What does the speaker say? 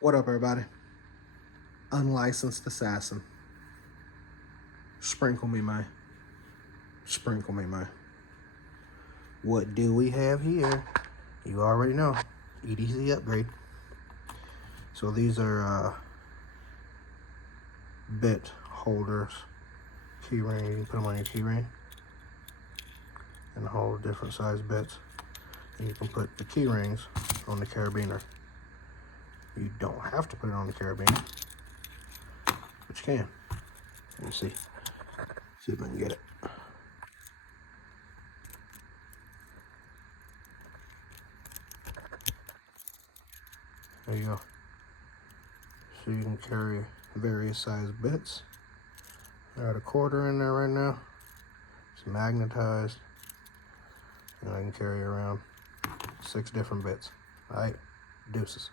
What up, everybody? Unlicensed assassin. Sprinkle me, man. Sprinkle me, man. What do we have here? You already know. EDC upgrade. So these are bit holders. Key ring. You can put them on your key ring. And hold different size bits. And you can put the key rings on the carabiner. You don't have to put it on the carabiner, but you can. Let me see. See if I can get it. There you go. So you can carry various size bits. I got a quarter in there right now. It's magnetized. And I can carry around 6 different bits. Alright, deuces.